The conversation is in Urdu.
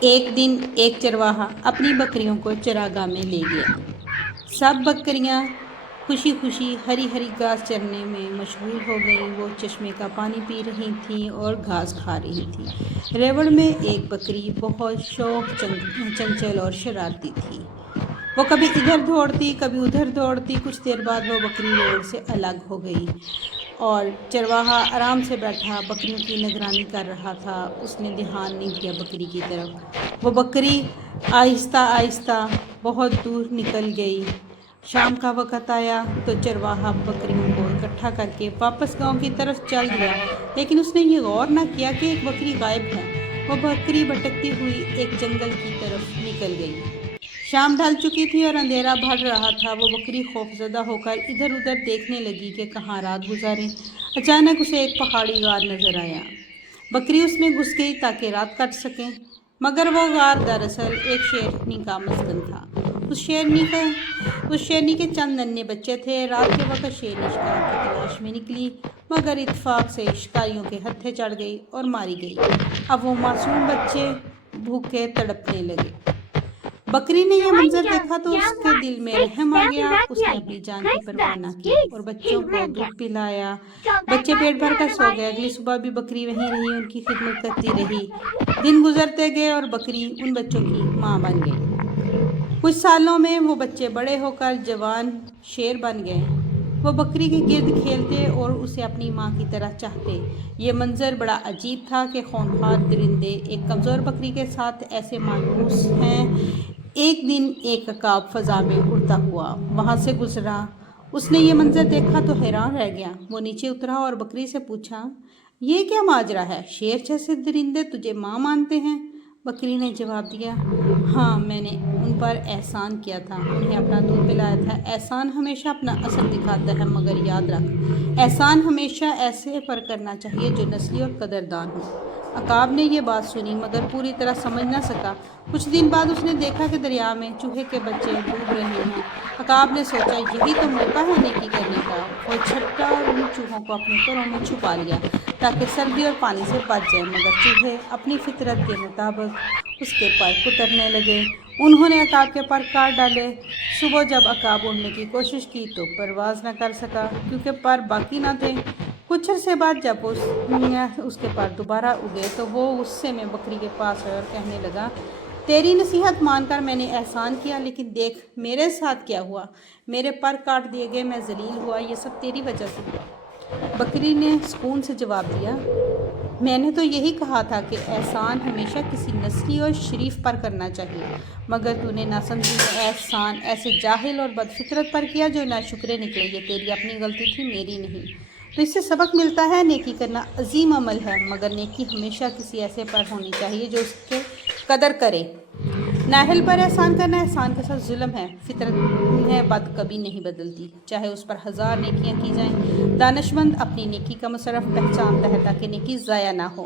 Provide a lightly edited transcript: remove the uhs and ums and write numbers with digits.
ایک دن ایک چرواہا اپنی بکریوں کو چراگاہ میں لے گیا۔ سب بکریاں خوشی خوشی ہری ہری گھاس چرنے میں مشغول ہو گئیں۔ وہ چشمے کا پانی پی رہی تھیں اور گھاس کھا رہی تھیں۔ ریوڑ میں ایک بکری بہت شوخ، چنچل اور شرارتی تھی۔ وہ کبھی ادھر دوڑتی، کبھی ادھر دوڑتی۔ کچھ دیر بعد وہ بکری ریوڑ سے الگ ہو گئی اور چرواہا آرام سے بیٹھا بکریوں کی نگرانی کر رہا تھا۔ اس نے دھیان نہیں دیا بکری کی طرف۔ وہ بکری آہستہ آہستہ بہت دور نکل گئی۔ شام کا وقت آیا تو چرواہا بکریوں کو اکٹھا کر کے واپس گاؤں کی طرف چل دیا، لیکن اس نے یہ غور نہ کیا کہ ایک بکری غائب ہے۔ وہ بکری بھٹکتی ہوئی ایک جنگل کی طرف نکل گئی۔ شام ڈھل چکی تھی اور اندھیرا بڑھ رہا تھا۔ وہ بکری خوفزدہ ہو کر ادھر ادھر دیکھنے لگی کہ کہاں رات گزارے۔ اچانک اسے ایک پہاڑی غار نظر آیا۔ بکری اس میں گھس گئی تاکہ رات کٹ سکے، مگر وہ غار دراصل ایک شیرنی کا مسکن تھا۔ اس شیرنی کے چند ننھے بچے تھے۔ رات کے وقت شیرنی شکار کی تلاش میں نکلی، مگر اتفاق سے شکاریوں کے ہتھے چڑھ گئی اور ماری گئی۔ اب وہ معصوم بچے بھوکے تڑپنے لگے۔ بکری نے یہ منظر دیکھا تو اس کے دل میں رحم آ گیا۔ اس نے اپنی جان کی پرواہ نہ کی اور بچوں کو دودھ پلایا۔ بچے پیٹ بھر کر سو گئے۔ اگلی صبح بھی بکری وہیں رہی، ان کی خدمت کرتی رہی۔ دن گزرتے گئے اور بکری ان بچوں کی ماں بن گئی۔ کچھ سالوں میں وہ بچے بڑے ہو کر جوان شیر بن گئے۔ وہ بکری کے گرد کھیلتے اور اسے اپنی ماں کی طرح چاہتے۔ یہ منظر بڑا عجیب تھا کہ خونخوار درندے ایک کمزور بکری کے ساتھ ایسے مانوس ہیں۔ ایک دن ایک عقاب فضا میں اڑتا ہوا وہاں سے گزرا۔ اس نے یہ منظر دیکھا تو حیران رہ گیا۔ وہ نیچے اترا اور بکری سے پوچھا، یہ کیا ماجرا ہے؟ شیر جیسے درندے تجھے ماں مانتے ہیں؟ بکری نے جواب دیا، ہاں، میں نے ان پر احسان کیا تھا، انہیں اپنا دودھ پلایا تھا۔ احسان ہمیشہ اپنا اثر دکھاتا ہے، مگر یاد رکھ، احسان ہمیشہ ایسے پر کرنا چاہیے جو نسلی اور قدردان ہو۔ عقاب نے یہ بات سنی مگر پوری طرح سمجھ نہ سکا۔ کچھ دن بعد اس نے دیکھا کہ دریا میں چوہے کے بچے ڈوب رہے ہیں۔ عقاب نے سوچا، یہی تو موقع ہے نیکی کرنے کا۔ وہ چھٹا اور ان چوہوں کو اپنے پروں میں چھپا لیا تاکہ سردی اور پانی سے بچ جائے، مگر چوہے اپنی فطرت کے مطابق اس کے پر کترنے لگے۔ انہوں نے عقاب کے پر کاٹ ڈالے۔ صبح جب عقاب اڑنے کی کوشش کی تو پرواز نہ کر سکا کیونکہ پر باقی نہ تھے۔ کچھ عرصے بعد جب اس کے پر دوبارہ اگے تو وہ غصے میں بکری کے پاس آیا اور کہنے لگا، تیری نصیحت مان کر میں نے احسان کیا، لیکن دیکھ میرے ساتھ کیا ہوا، میرے پر کاٹ دیے گئے، میں ذلیل ہوا، یہ سب تیری وجہ سے ہوا۔ بکری نے سکون سے جواب دیا، میں نے تو یہی کہا تھا کہ احسان ہمیشہ کسی نسلی اور شریف پر کرنا چاہیے، مگر تو نے ناسمجھی میں احسان ایسے جاہل اور بدفطرت پر کیا جو ناشکرے نکلے۔ یہ تیری اپنی غلطی تھی، میری نہیں۔ تو اس سے سبق ملتا ہے، نیکی کرنا عظیم عمل ہے، مگر نیکی ہمیشہ کسی ایسے پر ہونی چاہیے جو اس کے قدر کرے۔ نااہل پر احسان کرنا احسان کے ساتھ ظلم ہے۔ فطرت ہے بد کبھی نہیں بدلتی، چاہے اس پر 1000 نیکیاں کی جائیں۔ دانشمند اپنی نیکی کا مصرف پہچانتا ہے تاکہ نیکی ضائع نہ ہو۔